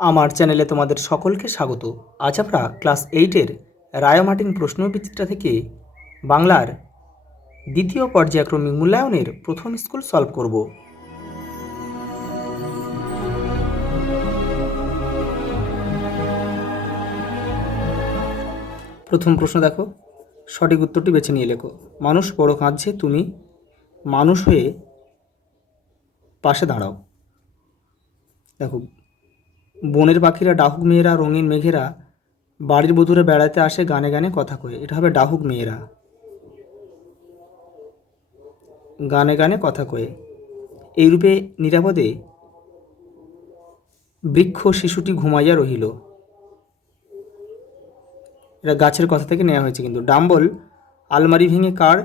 আমার চ্যানেলে তোমাদের সকলকে স্বাগত। আজ আমরা ক্লাস 8-এর রায়োমার্টিন প্রশ্নবিচিত্রা থেকে বাংলার দ্বিতীয় পর্যায়ক্রমিক মূল্যায়নের প্রথম স্কুল সলভ করব। প্রথম প্রশ্ন দেখো, সঠিক উত্তরটি বেছে নিয়ে লেখো। মানুষ বড় কাঁদছে, তুমি মানুষ হয়ে পাশে দাঁড়াও। দেখো, বনের পাখিরা, ডাহুক মেয়েরা, রঙিন মেঘেরা বাড়ির বধূরে বেড়াতে আসে গানে গানে কথা কয়ে। এটা হবে ডাহুক মেয়েরা, গানে গানে কথা কয়ে। এইরূপে নিরাপদে বৃক্ষ শিশুটি ঘুমাইয়া রহিল। এটা গাছের কথা থেকে নেওয়া হয়েছে কিন্তু। ডাম্বল আলমারি ভেঙে কার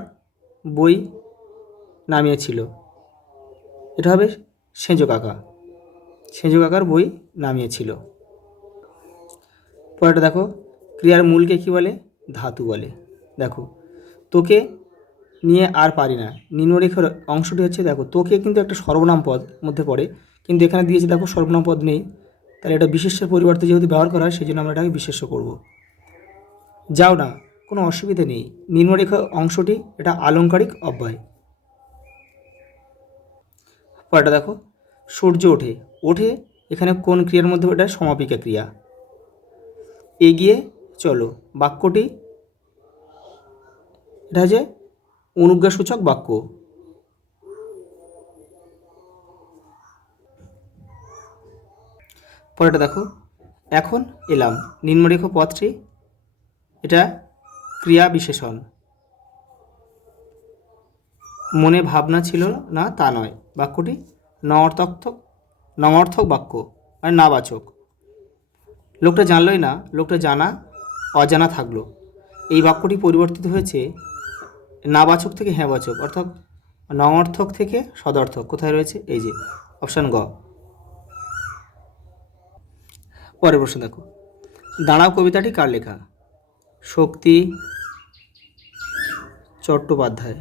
বই নামিয়েছিল? এটা হবে সেঁজো কাকা, সেঁজো কাকার বই নামিয়েছিল। পরেরটা দেখো, ক্রিয়ার মূলকে কী বলে? ধাতু বলে। দেখো, তোকে নিয়ে আর পারি না, নিম্নরেখার অংশটি হচ্ছে, দেখো তোকে কিন্তু একটা সর্বনাম পদ মধ্যে পড়ে, কিন্তু এখানে দিয়েছে দেখো সর্বনাম পদ নেই, তাহলে এটা বিশেষ্যের পরিবর্তে যেহেতু ব্যবহার করা হয় সেই জন্য আমরা এটাকে বিশেষ্য করব। যাও না, কোনো অসুবিধা নেই, নিম্নরেখা অংশটি এটা আলংকারিক অব্যয়। পরেরটা দেখো, সূর্য ওঠে, ওঠে এখানে কোন ক্রিয়ার মধ্যে? এটা সমাপিকা ক্রিয়া। এগিয়ে চলো বাক্যটি এটা হচ্ছে অনুজ্ঞাসূচক বাক্য। পরেরটা দেখো, এখন এলাম, নিম্নরেখ পদটি এটা ক্রিয়া বিশেষণ। মনে ভাবনা ছিল না তা নয়, বাক্যটি নঙর্থক বাক্য, মানে নাবাচক। লোকটা জানলই না, লোকটা জানা অজানা থাকলো। এই বাক্যটি পরিবর্তিত হয়েছে নাবাচক থেকে হ্যাঁবাচক, অর্থাৎ নঙর্থক থেকে সদর্থক। কোথায় রয়েছে? এই যে অপশান গ। পরের প্রশ্ন দেখো, দাঁড়াও কবিতাটি কার লেখা? শক্তি চট্টোপাধ্যায়।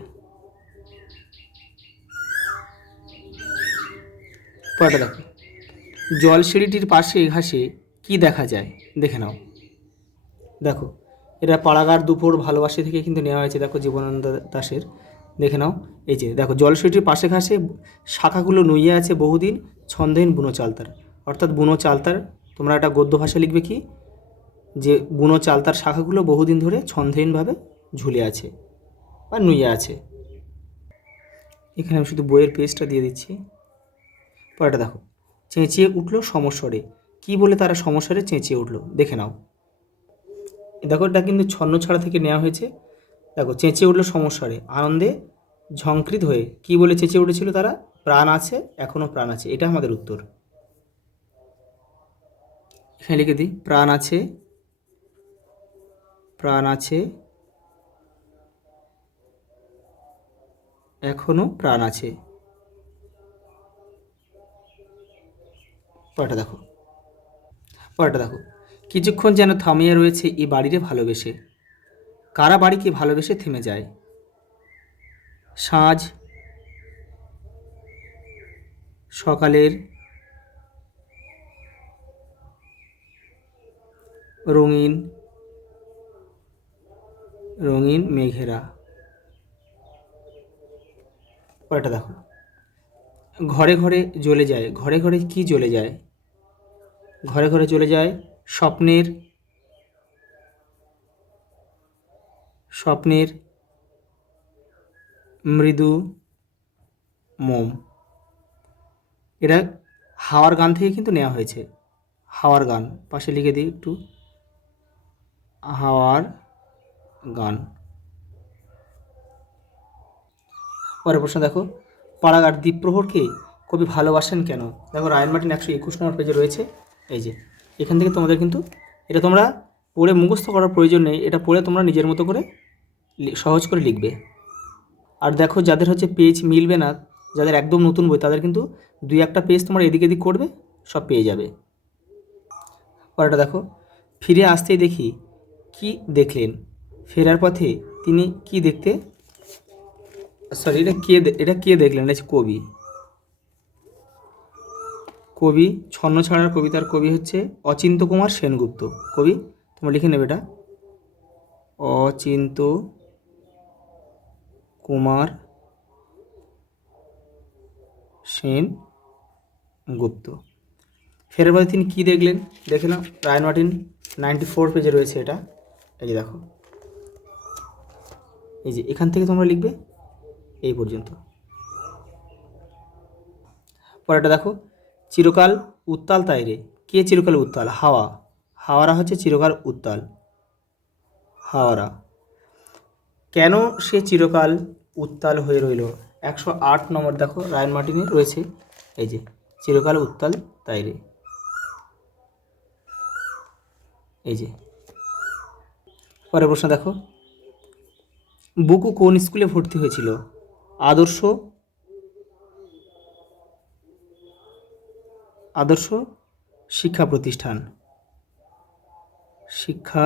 পরেরটা দেখো, জলসিঁড়িটির পাশে ঘাসে কি দেখা যায়? দেখে নাও। দেখো, এটা পাড়াগার দুপুর ভালোবাসি থেকে কিন্তু নেওয়া হয়েছে, দেখো জীবনানন্দ দাশের। দেখে নাও, এই যে দেখো, জলসিঁড়িটির পাশে ঘাসে শাখাগুলো নুইয়ে আছে বহুদিন, ছন্দহীন বুনো চালতার। অর্থাৎ বুনো চালতার, তোমরা একটা গদ্য ভাষা লিখবে কি, যে বুনো চালতার শাখাগুলো বহুদিন ধরে ছন্দহীনভাবে ঝুলে আছে বা নুইয়ে আছে। এখানে আমি শুধু বইয়ের পেজটা দিয়ে দিচ্ছি। পরেরটা দেখো, চেঁচিয়ে উঠলো সমস্বরে, কি বলে তারা সমস্বরে চেঁচিয়ে উঠলো? দেখে নাও। দেখো, এটা কিন্তু ছন্ন ছাড়া থেকে নেওয়া হয়েছে। দেখো, চেঁচিয়ে উঠলো সমস্বরে, আনন্দে ঝংকৃত হয়ে, কি বলে চেঁচিয়ে উঠেছিল তারা? প্রাণ আছে, এখনো প্রাণ আছে। এটা আমাদের উত্তর। এখানে লিখে দিই, প্রাণ আছে, প্রাণ আছে, এখনো প্রাণ আছে। পরেরটা দেখো, পরেরটা দেখো, কিছুক্ষণ যেন থামিয়ে রয়েছে এই বাড়িরে ভালোবেসে, কারা বাড়িকে ভালোবেসে থেমে যায়? সাঁঝ, সকালের, রঙিন রঙিন মেঘেরা। পরেরটা দেখো, ঘরে ঘরে জ্বলে যায়, ঘরে ঘরে কি জ্বলে যায়? ঘরে ঘরে জ্বলে যায় স্বপ্নের, স্বপ্নের মৃদু মোম। এটা হাওয়ার গান থেকে কিন্তু নেওয়া হয়েছে। হাওয়ার গান পাশে লিখে দিই একটু, হাওয়ার গান। পরের প্রশ্ন দেখো, পাড়াগার দ্বীপপ্রহরকে কবি ভালোবাসেন কেন? দেখো, রায়মার্টিন 121 নম্বর পেজে রয়েছে। এই যে এখান থেকে তোমাদের কিন্তু এটা তোমরা পড়ে মুখস্থ করার প্রয়োজন নেই, এটা পড়ে তোমরা নিজের মতো করে সহজ করে লিখবে। আর দেখো, যাদের হচ্ছে পেজ মিলবে না, যাদের একদম নতুন বই, তাদের কিন্তু 2-1টা পেজ তোমরা এদিক এদিক করবে, সব পেয়ে যাবে। পরেরটা দেখো, ফিরে আসতেই দেখি কি দেখলেন? ফেরার পথে তিনি কি দেখতে, সরি এটা কে দেখলেন? এটা কবি। কবি ছন্নছাড়ার কবিতার কবি হচ্ছে অচিন্ত্য কুমার সেনগুপ্ত। কবি তোমরা লিখে নেবে এটা, অচিন্ত্য কুমার সেনগুপ্ত। ফেরার পরে তিনি কী দেখলেন, দেখে নাও। রায়ান মার্টিন 94 পেজে রয়েছে এটা। এই যে দেখো, এই যে এখান থেকে তোমরা লিখবে এই পর্যন্ত। পরেরটা দেখো, চিরকাল উত্তাল তাই রে। কে চিরকাল উত্তাল? হাওয়া। হাওয়ারা হচ্ছে চিরকাল উত্তাল। হাওয়ারা। কেন সে চিরকাল উত্তাল হয়ে রইল? 108 নম্বর দেখো রায়ান মার্টিনের রয়েছে, এই যে চিরকাল উত্তাল তাই রে। এই যে পরের প্রশ্ন দেখো, বুকু কোন স্কুলে ভর্তি হয়েছিল? আদর্শ আদর্শ শিক্ষা প্রতিষ্ঠান। শিক্ষা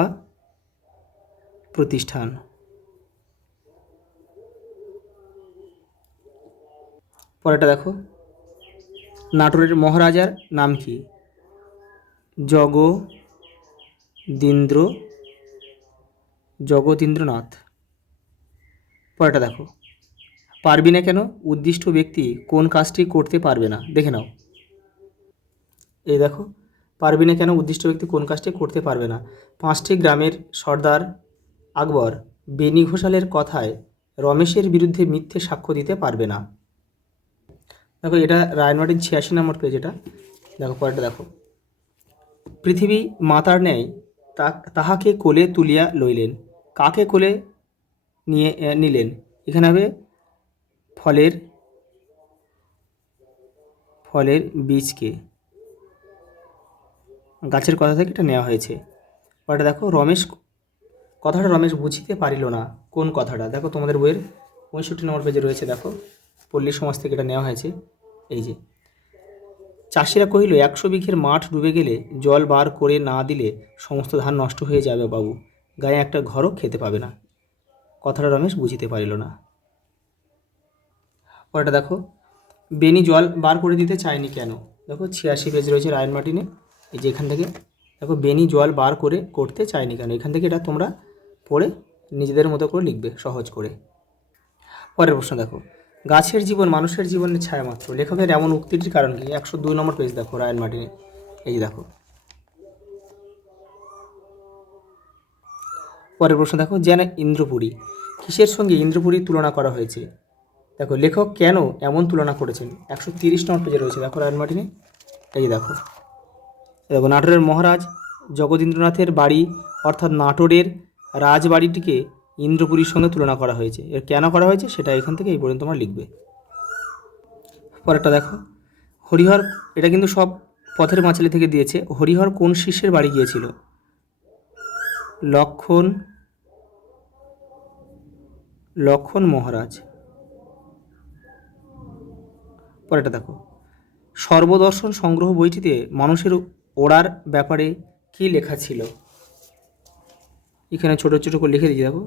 প্রতিষ্ঠান। পরেরটা দেখো, নাটোরের মহারাজার নাম কি? জগদীন্দ্রনাথ। পরেরটা দেখো, পারবি না কেন উদ্দিষ্ট ব্যক্তি কোন কাজটি করতে পারবে না? দেখে নাও। এই দেখো, পারবি না কেন উদ্দিষ্ট ব্যক্তি কোন কাজটি করতে পারবে না? 5টি গ্রামের সর্দার আকবর বেনি ঘোষালের কথায় রমেশের বিরুদ্ধে মিথ্যে সাক্ষ্য দিতে পারবে না। দেখো এটা রায়ান মার্টিন 86 নম্বর পেজ এটা। দেখো পরেরটা দেখো, পৃথিবী মাতার ন্যায় তাহাকে কোলে তুলিয়া লইলেন। কাকে কোলে নিলেন? এখানে হবে ফলের বীজকে। গাছের কথা থেকে এটা নেওয়া হয়েছে। পরেরটা দেখো, কথাটা রমেশ বুঝিতে পারিল না। কোন কথাটা? দেখো তোমাদের বইয়ের 65 নম্বর পেজে রয়েছে। দেখো পল্লী সমাজ থেকে এটা নেওয়া হয়েছে। এই যে, চাষিরা কহিল 100 বিঘের মাঠ ডুবে গেলে জল বার করে না দিলে সমস্ত ধান নষ্ট হয়ে যাবে বাবু, গায়ে একটা ঘরও খেতে পাবে না। কথাটা রমেশ বুঝিতে পারিল না। পরেরটা দেখো, বেনি জল বার করে দিতে চায়নি কেন? দেখো 86 পেজ রয়েছে রায়ান মার্টিনে। এই যে এখান থেকে দেখো, বেনি জল বার করতে চায়নি কেন? এখান থেকে এটা তোমরা পড়ে নিজেদের মতো করে লিখবে সহজ করে। পরের প্রশ্ন দেখো, গাছের জীবন মানুষের জীবনের ছায়া মাত্র। লেখকের এমন উক্তিটির কারণ কি? 102 নম্বর পেজ দেখো রায়ান মার্টিনে। এই যে দেখো, পরের প্রশ্ন দেখো, যেন ইন্দ্রপুরী। কিসের সঙ্গে ইন্দ্রপুরীর তুলনা করা হয়েছে? দেখো লেখক কেন এমন তুলনা করেছেন? 130 নম্বর পেজে রয়েছে দেখো রায়ান মার্টিনে। এই যে দেখো, দেখো নাটোরের মহারাজ জগদীন্দ্রনাথের বাড়ি অর্থাৎ নাটোরের রাজবাড়িটিকে ইন্দ্রপুরীর সঙ্গে তুলনা করা হয়েছে। এর কেন করা হয়েছে সেটা এখান থেকে এই পর্যন্ত তোমরা লিখবে। পরেরটা দেখো, হরিহর, এটা কিন্তু সব পথের পাঁচালী থেকে দিয়েছে। হরিহর কোন শিষ্যের বাড়ি গিয়েছিল? লক্ষণ মহারাজ। পরেরটা দেখো, সর্বদর্শন সংগ্রহ বইটিতে মানুষের ওড়ার ব্যাপারে কি লেখা ছিল? এখানে ছোট ছোট করে লিখে দিয়েছি দেখো,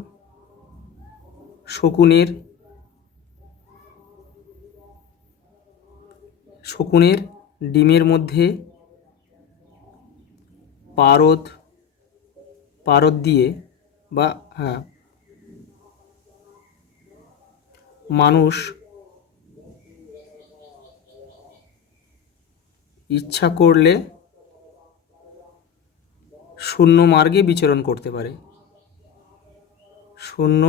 শকুনের ডিমের মধ্যে পারদ দিয়ে বা মানুষ ইচ্ছা করলে শূন্য মার্গে বিচরণ করতে পারে। শূন্য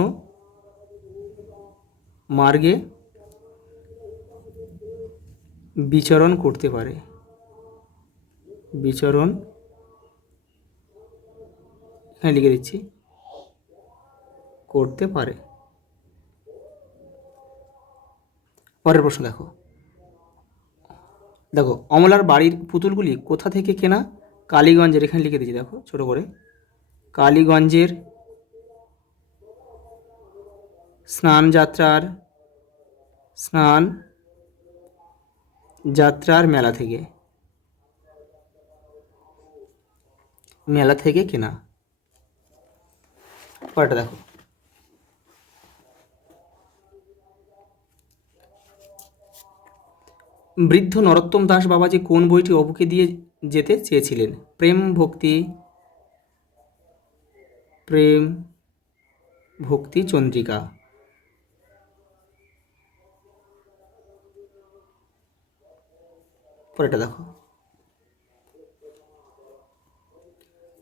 মার্গে বিচরণ করতে পারে। বিচরণ এখানে লিখে দিচ্ছি, করতে পারে। পরের প্রশ্ন দেখো, অমলার বাড়ির পুতুলগুলি কোথা থেকে কেনা? কালীগঞ্জের। এখানে লিখে দিচ্ছি দেখো ছোট করে, কালীগঞ্জের স্নান যাত্রার মেলা থেকে কেনা। পরেরটা দেখো, বৃদ্ধ নরোত্তম দাস বাবাজি কোন বইটি অপুকে দিয়ে যেতে চেয়েছিলেন? প্রেম ভক্তি চন্দ্রিকা। পরেটা দেখো,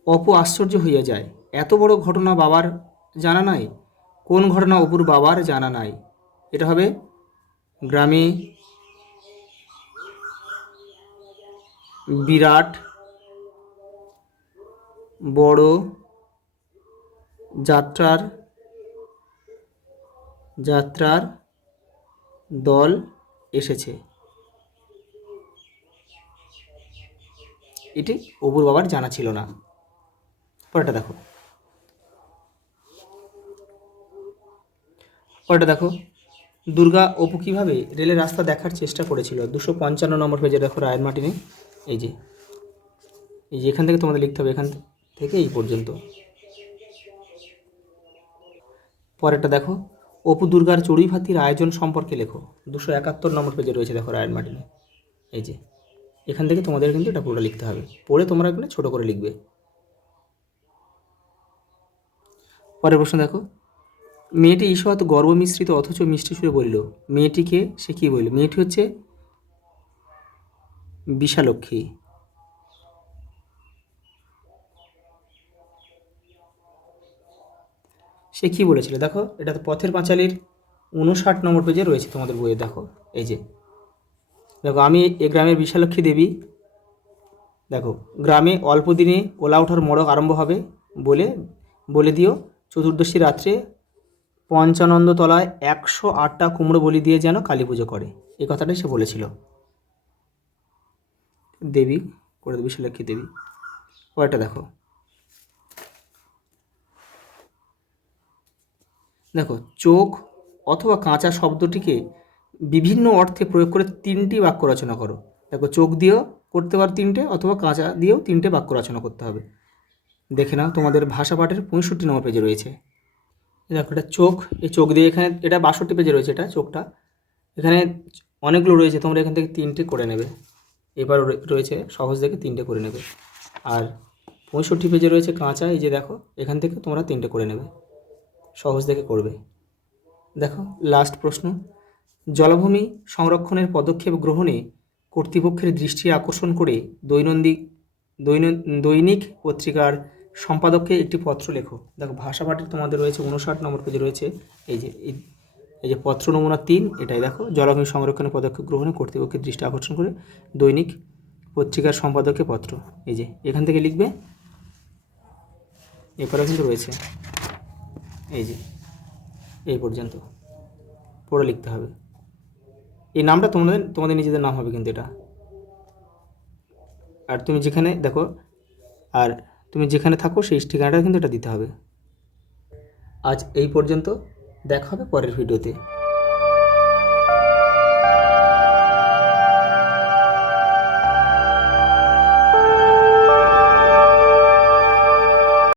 অপু আশ্চর্য হইয়া যায়, এত বড় ঘটনা বাবার জানা নাই। কোন ঘটনা অপুর বাবার জানা নাই? এটা হবে গ্রামে বিরাট বড় যাত্রার দল এসেছে। এটি অপুর বাবার জানা ছিল না। পরেরটা দেখো, দুর্গা অপু কীভাবে রেলের রাস্তা দেখার চেষ্টা করেছিল? 255 নম্বর পেজে দেখো রায়ের মার্টিনে। এই যে এখান থেকে তোমাদের লিখতে হবে, এখান থেকে এই পর্যন্ত। পরেরটা দেখো, অপু দুর্গার চড়ুই ভাতির আয়োজন সম্পর্কে লেখো। 271 নম্বর পেজে রয়েছে দেখো রায়ের মার্টিনে। এই যে এখান থেকে তোমাদের কিন্তু এটা পুরো লিখতে হবে, পড়ে তোমরা এখানে ছোটো করে লিখবে। পরের প্রশ্ন দেখো, মেয়েটি ঈষৎ গর্ব মিশ্রিত অথচ মিষ্টি সুরে বলিল। মেয়েটিকে সে কী বলল? মেয়েটি হচ্ছে বিশালক্ষী। সে কী বলেছিল দেখো, এটা তো পথের পাঁচালীর 59 নম্বর পেজে রয়েছে তোমাদের বইয়ে। দেখো এই যে দেখো, আমি এ গ্রামের বিশালক্ষী দেবী। দেখো, গ্রামে অল্প দিনে ওলা ওঠার মড়ক আরম্ভ হবে বলে দিও। চতুর্দশী রাত্রে পঞ্চানন্দ তলায় 108টা কুমড়ো বলি দিয়ে যেন কালী পুজো করে, এই কথাটাই সে বলেছিল। দেবী করে দেবী, বিশালক্ষী দেবী। পরেরটা দেখো, চোখ অথবা কাঁচা শব্দটিকে বিভিন্ন অর্থে প্রয়োগ করে 3টি বাক্য রচনা করো। দেখো, চোখ দিয়েও করতে পারো 3টে, অথবা কাঁচা দিয়েও 3টে বাক্য রচনা করতে হবে। দেখে নাও তোমাদের ভাষা পাঠের 65 নম্বর পেজে রয়েছে। দেখো, এটা চোখ, এই চোখ দিয়ে এখানে এটা 62 পেজে রয়েছে। এটা চোখটা এখানে অনেকগুলো রয়েছে, তোমরা এখান থেকে 3টে করে নেবে। এবার রয়েছে সহজ দেখে 3টে করে নেবে। আর 65 পেজে রয়েছে কাঁচা, এই যে দেখো এখান থেকে তোমরা 3টে করে নেবে, সহজ দেখে করবে। দেখো লাস্ট প্রশ্ন, জলাভূমি সংরক্ষণের পদক্ষেপ গ্রহণে কর্তৃপক্ষের দৃষ্টি আকর্ষণ করে দৈনিক পত্রিকার সম্পাদককে একটি পত্র লেখো। দেখো, ভাষা পাঠে তোমাদের রয়েছে 59 নম্বর পেজে রয়েছে। এই যে পত্র নমুনা 3, এটাই দেখো, জলাভূমি সংরক্ষণের পদক্ষেপ গ্রহণে কর্তৃপক্ষের দৃষ্টি আকর্ষণ করে দৈনিক পত্রিকার সম্পাদককে পত্র। এই যে এখান থেকে লিখবে, এরপরে কিন্তু রয়েছে এই যে এই পর্যন্ত পড়ে লিখতে হবে। এই নামটা তোমাদের নিজেদের নাম হবে কিন্তু এটা। আর তুমি যেখানে দেখো, আর তুমি যেখানে থাকো সেই ঠিকানাটা কিন্তু এটা দিতে হবে। আজ এই পর্যন্ত, দেখা হবে পরের ভিডিওতে।